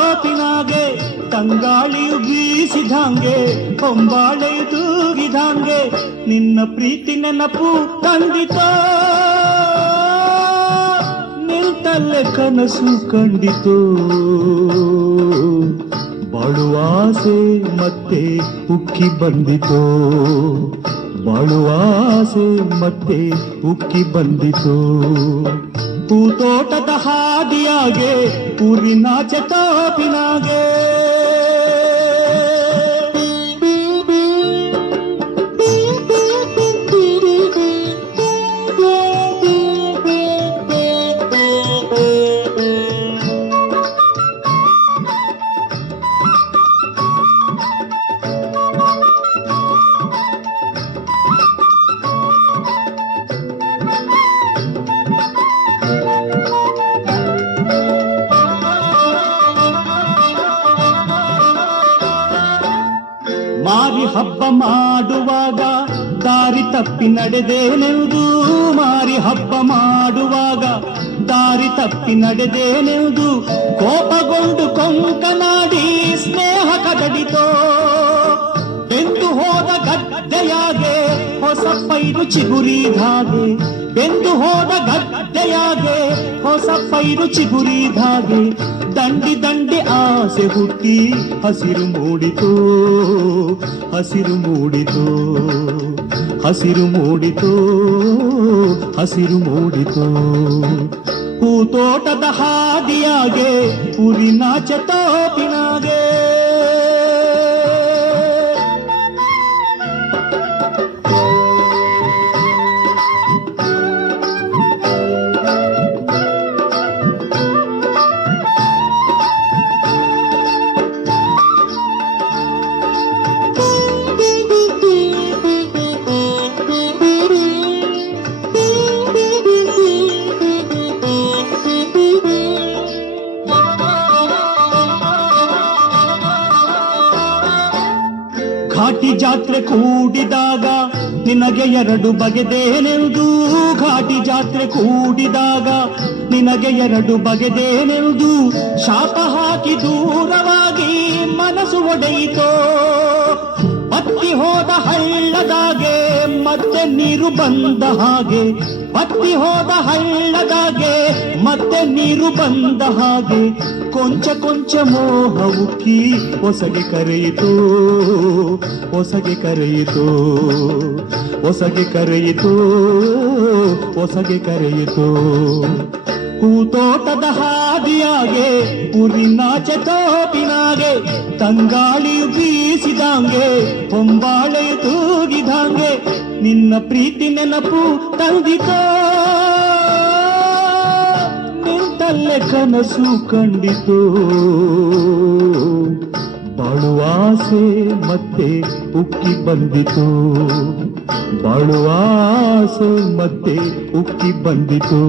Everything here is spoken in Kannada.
ತೋಪಿನಾಗೆ ತಂಗಾಳಿಯು ಬೀಸಿದಂಗೆ ಹೊಂಬಾಳೆಯು ತೂಗಿದಂಗೆ ನಿನ್ನ ಪ್ರೀತಿ ನೆನಪು ತಂದಿತೋ ನಿಲ್ತಲ್ಲೇ ಕನಸು ಕಂಡಿತು ಬಾಳುವಾಸೆ ಮತ್ತೆ ಉಕ್ಕಿ ಬಂದಿತು ಬಾಳುವಾಸೆ ಮತ್ತೆ ಉಕ್ಕಿ ಬಂದಿತು ಹೂತೋಟದ ಹಾದಿಯಾಗೆ ಊರಿನಾಚೆ ತೋಪಿನಾಗೆ ಮಾರಿ ಹಬ್ಬ ಮಾಡುವಾಗ ದಾರಿ ತಪ್ಪಿ ನಡೆದೇನೆಂದು ಮಾರಿ ಹಬ್ಬ ಮಾಡುವಾಗ ದಾರಿ ತಪ್ಪಿ ನಡೆದೇನೆಂದು ಕೋಪಗೊಂಡು ಕೊಂಕನಾಡಿ ಸ್ನೇಹ ಕದಡಿತೋ ಬೆಂದು ಹೋದ ಗದ್ದೆಯಾಗೆ ಹೊಸ ಪೈರು ಚಿಗುರಿದಾಗೆ ಬೆಂದು ಹೋದ ಗದ್ದೆಯಾಗೆ ಹೊಸ ಪೈರು ಚಿಗುರಿದಾಗೆ ದಂಡಿ ದಂಡಿ ಆಸೆ ಹುಟ್ಟಿ ಹಸಿರು ಮೂಡಿತು ಹಸಿರು ಮೂಡಿತು ಹಸಿರು ಮೂಡಿತು ಹಸಿರು ಮೂಡಿತು ಹೂತೋಟದ ಹಾದಿಯಾಗೆ ಊರಿನಾಚೆ ತೋಪಿನಾಗೆ ಘಾಟಿ ಜಾತ್ರೆ ಕೂಡಿದಾಗ ನಿನಗೆ ಎರಡು ಬಗೆದೇನೆಂದು ಘಾಟಿ ಜಾತ್ರೆ ಕೂಡಿದಾಗ ನಿನಗೆ ಎರಡು ಬಗೆದೇನೆಂದು ಶಾಪ ಹಾಕಿ ದೂರವಾಗಿ ಮನಸ್ಸು ಒಡೆಯಿತೋ ಬತ್ತಿ ಹೋದ ಹಳ್ಳದಾಗೆ ಮತ್ತೆ ನೀರು ಬಂದ ಹಾಗೆ ಬತ್ತಿ ಹೋದ ಹಳ್ಳದಾಗೆ ಮತ್ತೆ ನೀರು ಬಂದ ಹಾಗೆ ಕೊಂಚ ಕೊಂಚ ಮೋಹ ಉಕ್ಕಿ ಹೊಸಗೆ ಕರೆಯಿತು ಹೊಸಗೆ ಕರೆಯಿತು ಹೊಸಗೆ ಕರೆಯಿತು ಹೊಸಗೆ ಕರೆಯಿತು ಹೂತೋಟದ ಹಾದಿಯಾಗೆ ಊರಿನಾಚೆ ತೋಪಿನಾಗೆ ತಂಗಾಳಿಯು ಬೀಸಿದಂಗೆ ಹೊಂಬಾಳೆಯು ತೂಗಿದಂಗೆ ನಿನ್ನ ಪ್ರೀತಿ ನೆನಪು ತಂದಿತೋ ನಿಂತಲ್ಲೇ ಕನಸು ಕಂಡಿತು ಬಾಳುವಾಸೆ ಮತ್ತೆ ಉಕ್ಕಿ ಬಂದಿತು ಬಾಳುವಾಸೆ ಮತ್ತೆ ಉಕ್ಕಿ ಬಂದಿತು